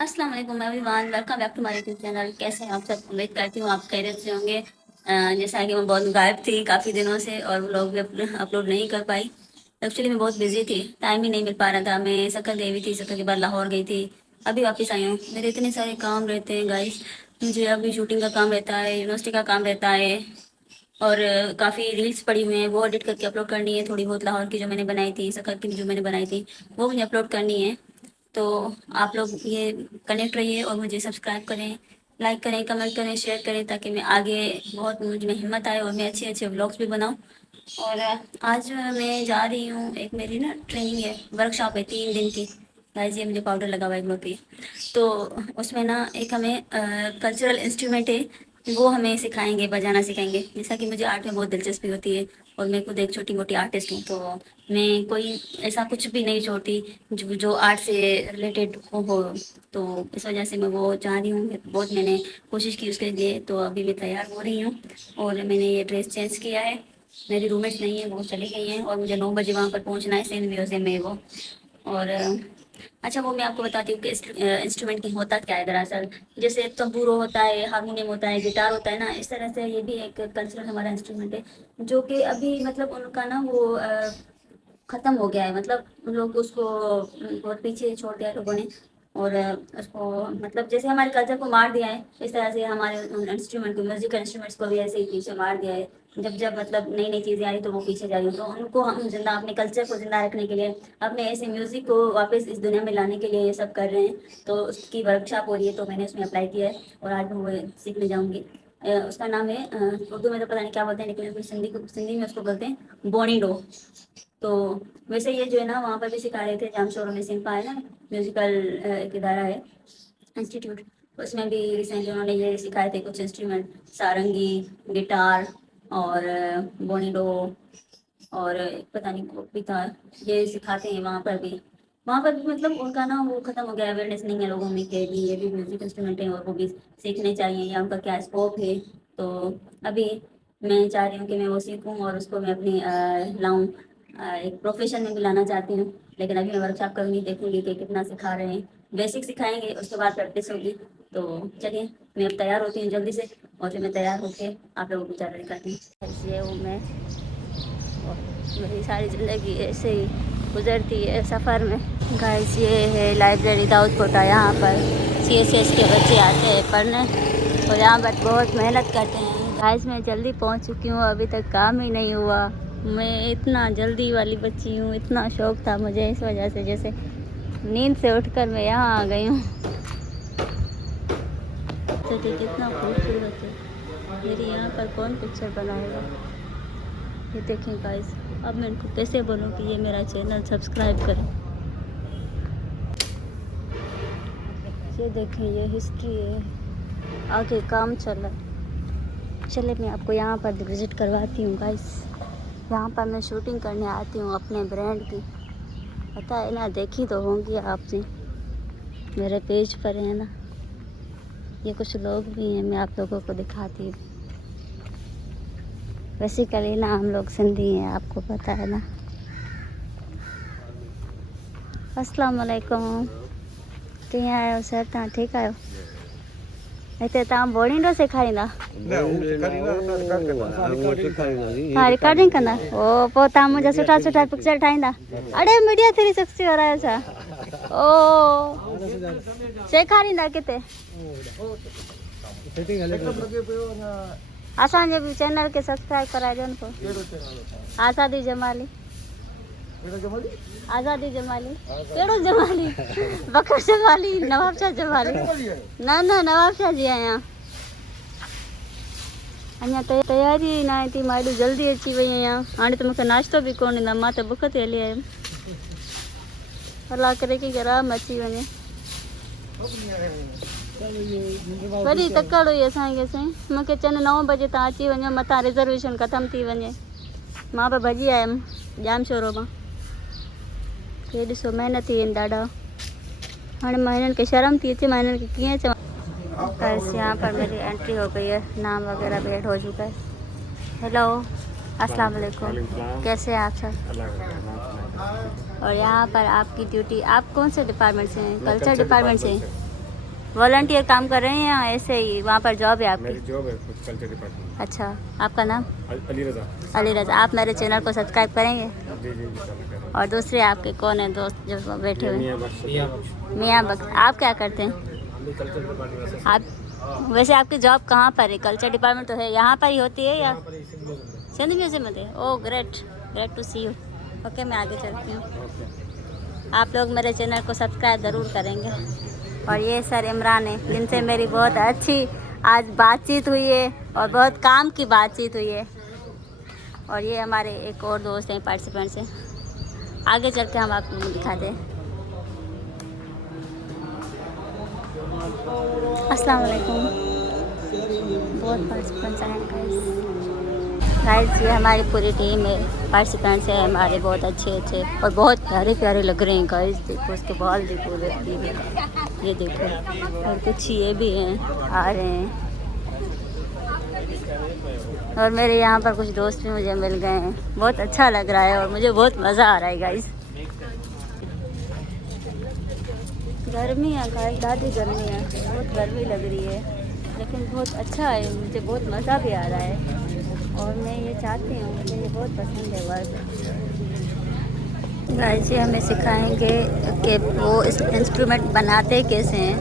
अस्सलाम वालेकुम everyone, welcome back to my YouTube channel. कैसे हैं आप सब? उम्मीद करती हूँ आप खैरियत से होंगे। जैसा कि मैं बहुत गायब थी काफ़ी दिनों से और व्लॉग भी अपलोड नहीं कर पाई। एक्चुअली मैं बहुत बिजी थी, टाइम ही नहीं मिल पा रहा था। मैं सकल गई हुई थी, सकल के बाद लाहौर गई थी, अभी वापस आई हूँ। मेरे इतने सारे काम रहते हैं गाइस। मुझे अभी शूटिंग का काम रहता है, यूनिवर्सिटी का काम रहता है और काफ़ी रील्स पड़ी हुई हैं, वो एडिट करके अपलोड करनी है। थोड़ी बहुत लाहौर की जो मैंने बनाई थी, सकल की जो मैंने बनाई थी, वो मुझे अपलोड करनी है। तो आप लोग ये कनेक्ट रहिए और मुझे सब्सक्राइब करें, लाइक करें, कमेंट करें, शेयर करें, ताकि मैं आगे बहुत मुझ में हिम्मत आए और मैं अच्छे अच्छे व्लॉग्स भी बनाऊं। और आज मैं जा रही हूँ, एक मेरी ना ट्रेनिंग है, वर्कशॉप है 3 दिन की। गाइस ये मुझे पाउडर लगा हुआ है ग्लो पे। तो उसमें ना एक हमें कल्चरल इंस्ट्रूमेंट है, वो हमें सिखाएंगे, बजाना सिखाएंगे। जैसा कि मुझे आर्ट में बहुत दिलचस्पी होती है और मैं खुद एक छोटी मोटी आर्टिस्ट हूँ, तो मैं कोई ऐसा कुछ भी नहीं छोड़ती जो आर्ट से रिलेटेड हो। तो इस वजह से मैं वो चाह रही हूँ, बहुत मैंने कोशिश की उसके लिए। तो अभी मैं तैयार हो रही हूँ और मैंने ये ड्रेस चेंज किया है। मेरी रूममेट्स नहीं है, वो चली गई हैं और मुझे 9 बजे वहाँ पर पहुँचना है, सेंट म्यूजियम में वो। और अच्छा, वो मैं आपको बताती हूँ कि इंस्ट्रूमेंट की होता क्या है दरअसल। जैसे तंबूरो होता है, हारमोनियम होता है, गिटार होता है ना, इस तरह से ये भी एक कल्चरल हमारा इंस्ट्रूमेंट है, जो कि अभी मतलब उनका ना वो खत्म हो गया है। मतलब उन लोग उसको बहुत पीछे छोड़ दिया है लोगों ने। और उसको मतलब जैसे हमारे कल्चर को मार दिया है, इस तरह से हमारे इंस्ट्रूमेंट को, म्यूजिकल इंस्ट्रूमेंट्स को भी ऐसे ही पीछे मार दिया है। जब जब मतलब नई नई चीज़ें आई तो वो पीछे जा रही, तो उनको हम जिंदा, अपने कल्चर को जिंदा रखने के लिए, अपने ऐसे म्यूजिक को वापस इस दुनिया में लाने के लिए ये सब कर रहे हैं। तो उसकी वर्कशॉप हो रही है, तो मैंने उसमें अप्लाई किया है और आज मैं वो सीखने जाऊँगी। उसका नाम है उर्दू में तो पता नहीं क्या बोलते हैं, लेकिन उसको सिंधी में उसको बोलते हैं बोनीडो। तो वैसे ये जो है ना, वहाँ पर भी सिखा रहे थे, जाम शोरूम में सिम्पा है ना, म्यूजिकल एक इदारा है, इंस्टीट्यूट। उसमें भी रिसेंटली उन्होंने ये सिखाए थे कुछ इंस्ट्रूमेंट, सारंगी, गिटार और बोनीडो और पता नहीं वो भी था। ये सिखाते हैं वहाँ पर भी। वहाँ पर भी मतलब उनका ना वो ख़त्म हो गया, अवेयरनेस नहीं है लोगों में कि भी ये भी म्यूजिक इंस्ट्रूमेंट है और वो भी सीखने चाहिए, या उनका क्या स्कोप है। तो अभी मैं चाह रही हूँ कि मैं वो सीखूँ और उसको मैं अपनी लाऊं, एक प्रोफेशन में भी लाना चाहती हूँ। लेकिन अभी मैं वर्कशॉप करूँगी, देखूँगी कि कितना सिखा रहे हैं। बेसिक सिखाएंगे, उसके बाद प्रैक्टिस होगी। तो चलिए, मैं अब तैयार होती हूँ जल्दी से और फिर मैं तैयार होकर आप लोगों को चाह दिखाती हूँ। ये हूँ मैं और मेरी सारी ज़िंदगी ऐसे ही गुजरती है सफ़र में। गाइस ये है लाइब्रेरी दाऊद कोटा। यहाँ पर CSS के बच्चे आते हैं पढ़ने और यहाँ पर बहुत मेहनत करते हैं। गाइस मैं जल्दी पहुँच चुकी हूँ, अभी तक काम ही नहीं हुआ। मैं इतना जल्दी वाली बच्ची हूँ, इतना शौक़ था मुझे, इस वजह से जैसे नींद से उठकर मैं यहाँ आ गई हूँ। तो कितना खूबसूरत है, मेरी यहाँ पर कौन पिक्चर बनाएगा। ये देखें गाइस, अब मैं इनको कैसे बोलूँ कि ये मेरा चैनल सब्सक्राइब करें। ये देखें, ये हिस्ट्री है, आगे काम चल रहा है। चले मैं आपको यहाँ पर विज़िट करवाती हूँ गाइस। यहाँ पर मैं शूटिंग करने आती हूँ अपने ब्रांड की, पता है ना, देखी तो होंगी आपने, मेरे पेज पर है ना। ये कुछ लोग भी हैं, मैं आप लोगों को दिखाती हूँ। बेसिकली ना हम लोग सिंधी हैं, आपको पता है ना। अस्सलाम वालेकुम, कीअं आहियो सर? तव्हां ठीकु आहियो? हिते तव्हां बोर्डिंग सेखारींदा? तव्हां रिकॉर्डिंग कंदा? ओ पोइ तव्हां मुंहिंजा सुठा सुठा पिक्चर ठाहींदा? अड़े मीडिया 360 वारा आहियो छा? ओ सेखारींदा किथे? असांजे बि चैनल खे सब्सक्राइब कराइजो न पोइ। आज़ादी जमाली। आज़ादी जमाली कहिड़ो जमाली? बकर जमाली, नवाब शाह जमाली? न न, नवाब शाह जी आहियां। अञा तयारी न आहे थी, मां एॾी जल्दी अची वई आहियां। हाणे त मूंखे नाश्तो बि कोन ॾींदा, मां त बुख ते हली आयमि। अलाह करे की आराम अची वञे। वॾी तकड़ हुई असांखे साईं, मूंखे चवनि 9 बजे तव्हां अची वञो, मथां रिजर्वेशन ख़तमु थी वञे। मां बि भॼी आयमि जाम शोरो मां। हे ॾिसो महिनती आहिनि ॾाढा। हाणे मां हिननि खे शर्म थी अचे, मां हिननि खे कीअं चवां। बस यहाँ पर मेरी एंट्री हो गई है, नाम वगैरह भी ऐड हो चुका है। हेलो, अस्सलाम वालेकुम, कैसे हैं आप सब? और यहाँ पर आपकी ड्यूटी, आप कौन से डिपार्टमेंट से हैं? कल्चर डिपार्टमेंट से हैं? वॉलंटियर काम कर रहे हैं या ऐसे ही वहाँ पर जॉब है आपकी? मेरी जॉब है खुद कल्चर डिपार्टमेंट। अच्छा, आपका नाम? अली रज़ा। अली रज़ा। आप मेरे चैनल को सब्सक्राइब करेंगे? जी जी जी। और दूसरे आपके कौन है दोस्त जो बैठे हुए हैं? मियाँ मियाँ बख्श। आप क्या करते हैं? Culture department. आप वैसे आपकी जॉब कहाँ पर है? कल्चर डिपार्टमेंट तो है, यहाँ पर ही होती है या सिंध म्यूजियम में थे? Oh great, great to see you. Okay, मैं आगे चलती हूँ। आप लोग मेरे चैनल को सब्सक्राइब ज़रूर करेंगे। और ये सर इमरान है जिनसे मेरी बहुत अच्छी आज बातचीत हुई है और बहुत काम की बातचीत हुई है। और ये हमारे एक और दोस्त हैं पार्टिसिपेंट्स हैं, आगे चल के हम आपको दिखाते हैं। अस्सलाम वालेकुम। बहुत पार्टिसिपेंट्स हैं गाइस, ये हमारी पूरी टीम है, पार्टिसिपेंट्स हैं हमारे बहुत अच्छे अच्छे और बहुत प्यारे प्यारे लग रहे हैं गाइस। देखो उसके बाल, देखो ये देखो, और कुछ ये भी हैं आ रहे हैं। और मेरे यहाँ पर कुछ दोस्त भी मुझे मिल गए हैं, बहुत अच्छा लग रहा है और मुझे बहुत मज़ा आ रहा है गाइस। गर्मी है गाइस, ज़्यादा गर्मी है, बहुत गर्मी लग रही है, लेकिन बहुत अच्छा है, मुझे बहुत मज़ा भी आ रहा है और मैं ये चाहती हूँ, मुझे ये बहुत पसंद है वर्क। गाइस जी हमें सिखाएंगे कि वो इस इंस्ट्रूमेंट बनाते कैसे हैं।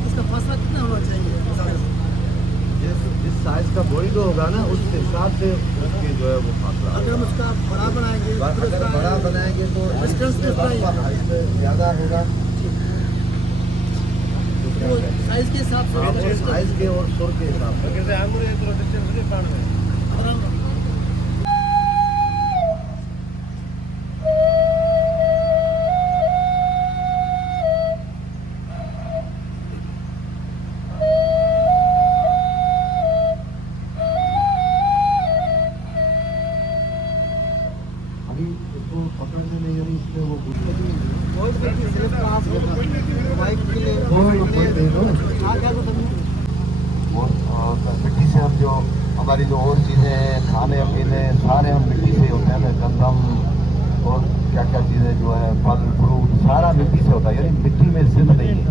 इसका फासला कितना होना चाहिए? जिस साइज का बॉडी जो होगा ना उस हिसाब से उसके जो है वो फासला। अगर हम उसका बड़ा बनाएंगे अगर बड़ा बनाएंगे तो ज़्यादा होगा। साइज के हिसाब से, साइज के और सुर के हिसाब से। अभी इसको पकड़ने में यानी इसमें वो मिट्टी से हम जो हमारी जो और चीज़ें हैं, खाने पीने सारे हम मिट्टी से होते हैं। गंदम और क्या क्या चीज़ें जो है फल फ्रूट सारा मिट्टी से होता है, यानी मिट्टी में जिंद नहीं है।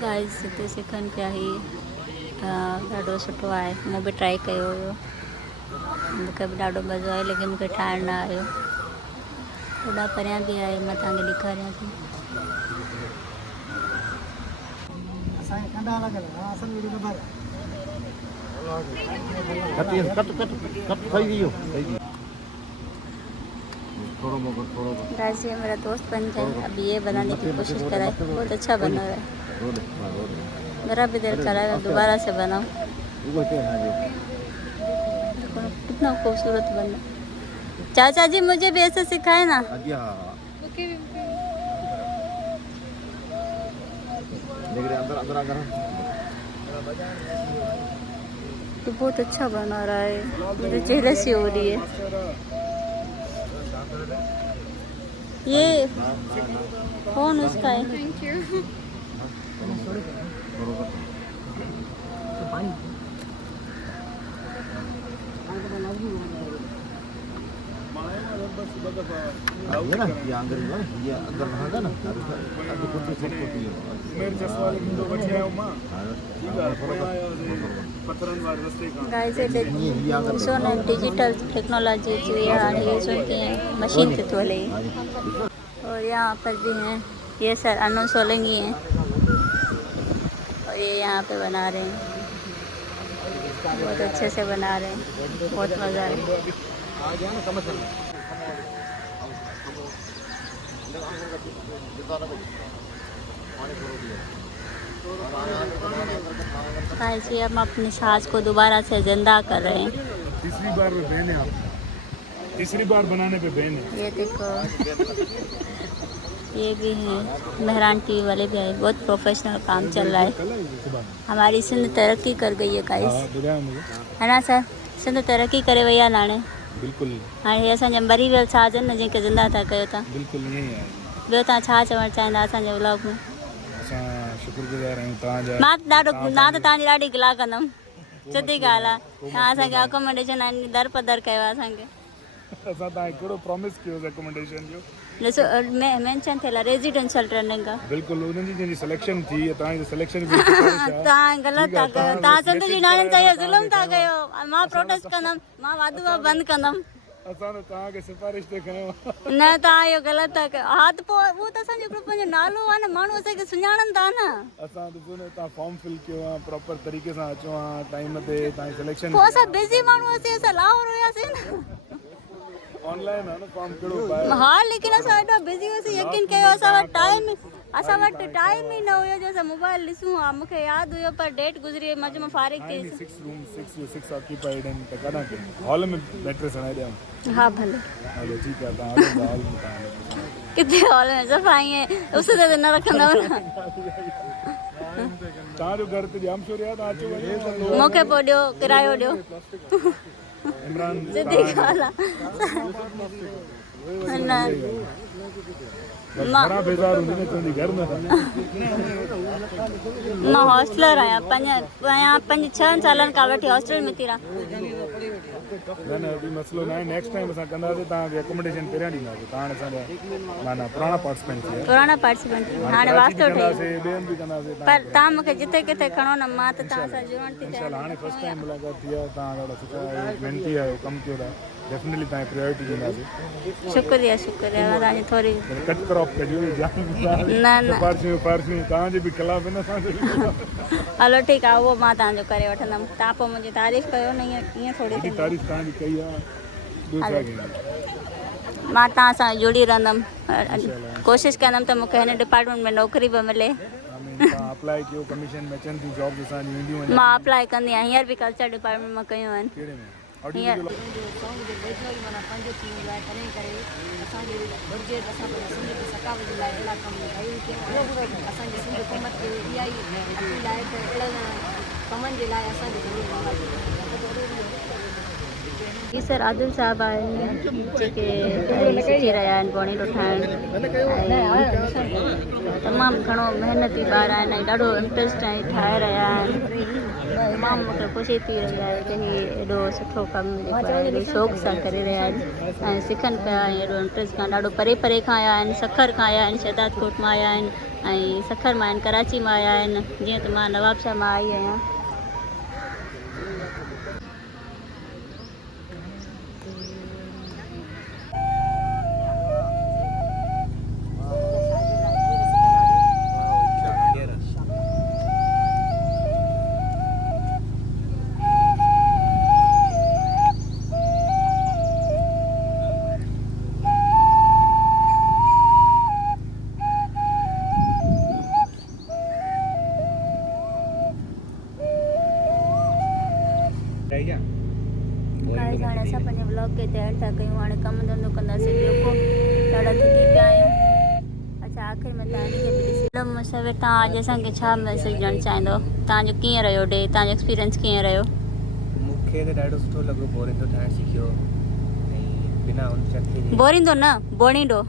गाइस हिते सिखनि पिया ही ॾाढो सुठो आहे, मूं बि ट्राई कयो हुयो, मूंखे बि ॾाढो मज़ो आयो, लेकिन मूंखे ठाहिणु न आयो। हेॾा परियां बि आहे, मां तव्हांखे ॾेखारियां थी। गाइस ये मेरा दोस्त बन गया, अभी ये बनाने की कोशिश कर रहा है, बहुत अच्छा बना रहा है। मेरा भी दिल कर रहा है दोबारा से बनाऊं। कितना खूबसूरत बना। चाचा जी मुझे भी ऐसे सिखाए ना। तो बहुत अच्छा बना रहा है, मेरे चेहरे से हो रही है। ये कौन उसका है? ये ना ये अंदर जो है ये अंदर रहेगा ना अभी कुछ भी सेट होती है। मेरे जस वाले बिंदु बचे हैं उमा ठीक है पत्थरन वाले रास्ते का गाइस ये डिजिटल टेक्नोलॉजी जो यहाँ यूज होती है मशीन के थ्रू। और यहाँ पर भी हैं ये सर अनु सोलंगी हैं और ये यहाँ पे बना रहे हैं, बहुत अच्छे से बना रहे हैं, बहुत मज़ा आया। ऐसे हम अपनी सांस को दोबारा से जिंदा कर रहे हैं। तीसरी बार में बहने आप तीसरी बार बनाने पे बैन है। ये देखो, ये भी है मेहरान टीवी वाले भी आए, बहुत प्रोफेशनल काम चल रहा है। हमारी सिंध तरक्की कर गई है गाइस, है ना सर? सिंध तरक्की करे वई आहे हाणे। बिल्कुल हाणे हे असांजा मरी वियल छाज आहिनि न, जंहिंखे ज़िंदा था कयो था। बिल्कुल ईअं ई आहे। ॿियो तव्हां छा चवणु चाहींदा असांजे व्लॉग में? असां शुक्रगुज़ार आहियूं तव्हांजा। मां ॾाढो मां त तव्हांजी ॾाढी गिला कंदमि, सिधी ॻाल्हि आहे। तव्हां असांखे अकोमोडेशन दर पदर कयो आहे असांखे। असां तव्हांखे कहिड़ो प्रॉमिस कयो रिकमेंडेशन जो? ॾिसो मेंशन थियल आहे रेजिडेंशियल ट्रेनिंग आहे। बिल्कुलु उन्हनि जी जंहिंजी सिलेक्शन थी तव्हांजी सिलेक्शन बि तव्हां ग़लति था कयो, तव्हां सिंध जी नाणियुनि सां इहो ज़ुल्म था कयो। मां प्रोटेस्ट कंदमि, मां वाधू बंदि कंदमि। असां त तव्हांखे सिफारिश ते खयो। न तव्हां इहो ग़लति था कयो। हा त पोइ उहो त असांजे ग्रुप जो नालो आहे न, माण्हू असांखे सुञाणनि था न। असां ॾिसो न तव्हां फॉर्म फिल कयो आहे, प्रॉपर तरीक़े सां अचो आहे टाइम ते, तव्हांजी सिलेक्शन पोइ असां बिज़ी माण्हू हुआसीं, असां लाहौर हुयासीं न। ऑनलाइन आहे न फॉर्म कहिड़ो पाए। हा लेकिन असां एॾा बिज़ी हुआसीं, यकीन कयो असां वटि टाइम ई न हुयो जो असां मोबाइल ॾिसूं। हा मूंखे यादि हुयो पर डेट गुज़री वई, मां फारिग थी। 6 रूम 6 ऑक्यूपाइड आहिनि त कॾहिं कयूं हॉल में मैट्रेस हणाए ॾियां। हा भले हलो ठीकु आहे, तव्हां हलो हॉल में तव्हां किथे हॉल में सफ़ा ईअं उस ते न रखंदव न। तव्हांजो घर त जाम शोर आहे, तव्हां अचो वञो। मूंखे पोइ ॾियो किरायो ॾियो। इमरान सिधी ॻाल्हि आहे। न घणा बेज़ार हूंदी न तुंहिंजी घर में। मां हॉस्टलर आहियां, 5-6 सालनि खां वठी हॉस्टल में थी रहां। न अॼु मसइलो न आहे, नेक्स्ट टाइम असां कंदासीं तव्हांखे एकोमोडेशन पहिरियां ॾींदासीं। तव्हां हाणे असांजा माना पुराणा पार्टिसिपेंट थी विया। पुराणा पार्टिसिपेंट हाणे वास्तो ठही। ॿियनि बि कंदासीं। पर तव्हां मूंखे जिते किथे खणो न, मां त तव्हां सां जुड़ण थी चाहियां। हाणे फर्स्ट टाइम मुलाक़ात थी आहे, तव्हां ॾाढा सुठा आहियो, महिनती आहियो, कमु कयो था। डेफिनेटली तव्हांजी प्रायोरिटी ॾींदासीं। शुक्रिया शुक्रिया, मां तव्हांजी थोरी कट क्रॉप कजो जाम। न सिफारिशूं तव्हांजे बि ख़िलाफ़ आहिनि, असांजे बि ख़िलाफ़। हलो ठीकु आहे, उहो मां तव्हांजो करे वठंदमि। तव्हां पोइ मुंहिंजी तारीफ़ कयो न, ईअं थोरी थींदी। तारीफ़ तव्हांजी कई आहे, ॿियो छा कयूं? मां तव्हां सां जुड़ी रहंदमि, कोशिशि कंदमि त मूंखे हिन डिपार्टमेंट में नौकिरी बि मिले। तव्हां अप्लाई कयो, कमीशन में अचनि थियूं जॉब्स असांजी ईंदियूं आहिनि। मां अप्लाई कंदी आहियां, हींअर बि कल्चर डिपार्टमेंट मां कयूं आहिनि। कहिड़े में? हींअर जी सर आदिल साहब आहिनि जेके सिखी रहिया आहिनि बणीडो ठाहिण। तमामु घणो महिनती ॿार आहिनि ऐं ॾाढो इंट्रस्ट ऐं ठाहे रहिया आहिनि। तमामु मूंखे ख़ुशी थी रही आहे की हीअ एॾो सुठो कमु जेको आहे एॾो शौक़ सां करे रहिया आहिनि ऐं सिखनि पिया ऐं एॾो इंट्रस्ट खां। ॾाढो परे परे खां आया आहिनि, सखर खां आया आहिनि, शहदादकोट मां आया आहिनि ऐं सखर मां आहिनि, कराची मां आया आहिनि, जीअं त मां नवाबशाह मां आई आहियां। हाणे असां पंहिंजे ब्लॉग खे तयार था कयूं, हाणे कमु धंधो कंदासीं। जेको ॾाढा थकी पिया आहियूं। अच्छा आख़िर में तव्हां खे बि ॾिसी मुसविर, तव्हां अॼु असांखे छा मैसेज ॾियणु चाहींदो? तव्हांजो कीअं रहियो डे, तव्हांजो एक्सपीरियंस कीअं रहियो? मूंखे त ॾाढो सुठो लॻो, बोरिंदो ठाहिणु सिखियो ऐं बिना उन चटनी जे बोरिंदो न बोणीडो,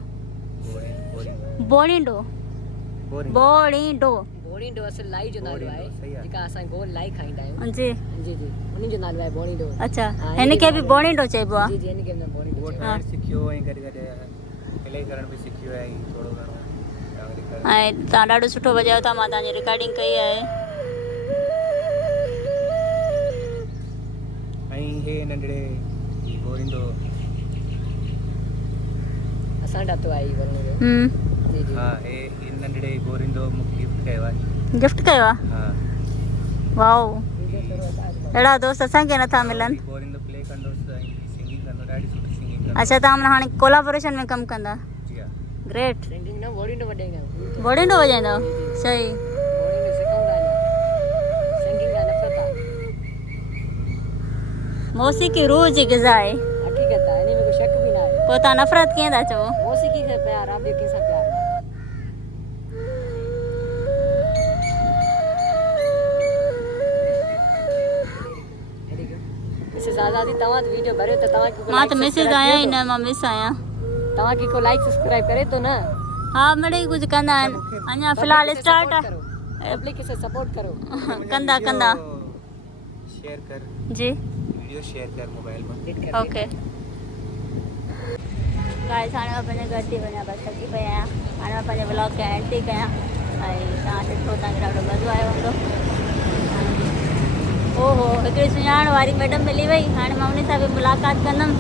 बोणीडो बोणीडो बोणीडो असल लाई जो नालो आहे, जेका असां गोल लाई खाईंदा आहियूं। जी जी जी उन जो नालो आहे बोणीडो। अच्छा हिन खे बि बोणीडो चइबो आहे? जी जी हिन खे बि बोणीडो उहो चइबो ठाहिणु सिखियो ऐं गॾु गॾु सिलाई करण बि सिखियो आहे थोरो घणो। ऐं तव्हां ॾाढो सुठो वॼायो था, मां तव्हांजी रिकॉर्डिंग कई आहे। ऐं हे नंढड़े बोरिंदो असां ठातो आहे ही बोणीडो। जी जी हा हे नंढड़े बोरिंदो मूंखे गिफ्ट कयो आहे। गिफ्ट कयो आहे? हा वाओ, अहिड़ा दोस्त असांखे नथा मिलनि। बोरिंदो प्ले कंदो ऐं सिंगिंग कंदो, ॾाढी सुठी सिंगिंग कंदो। अच्छा तव्हां हाणे कोलाबोरेशन में कमु कंदा? जी हा। ग्रेट। सिंगिंग न बोणीडो वॼाईंदा आहियूं। बोणीडो वॼाईंदव? सही। बोणीडो सिखंदा आहियूं। सिंगिंग आहे नफ़रत आहे। मौसीक़ी रूह जी ग़िज़ा आहे। हक़ीक़त आहे, इन में कोई शक पोता नफ़रत कीअं था चओ? मौसीक़ी से प्यार आहे, ॿियो कंहिंसां प्यार न आहे। मिसिस आज़ादी तव्हां वीडियो भरियो त तव्हांखे मां त मैसेज आया ई न, मां मिस आहियां। तव्हांखे को लाइक सब्सक्राइब करे थो न? हा मिड़ई कुझु कंदा आहिनि, अञा फ़िलहाल स्टार्ट आहे। पब्लिक खे सपोर्ट करो। कंदा कंदा शेयर कर, जी वीडियो शेयर कर मोबाइल में। ओके गाइस, हाणे मां पंहिंजे घर थी वञा, बसि थकी पई आहियां। हाणे मां पंहिंजे ब्लॉग खे एंड थी कयां ऐं तव्हां ॾिठो तव्हांखे ॾाढो मज़ो आयो हूंदो। ओहो, हिकिड़ी सुञाण वारी मैडम मिली वई, हाणे मां उन सां बि मुलाक़ात कंदमि।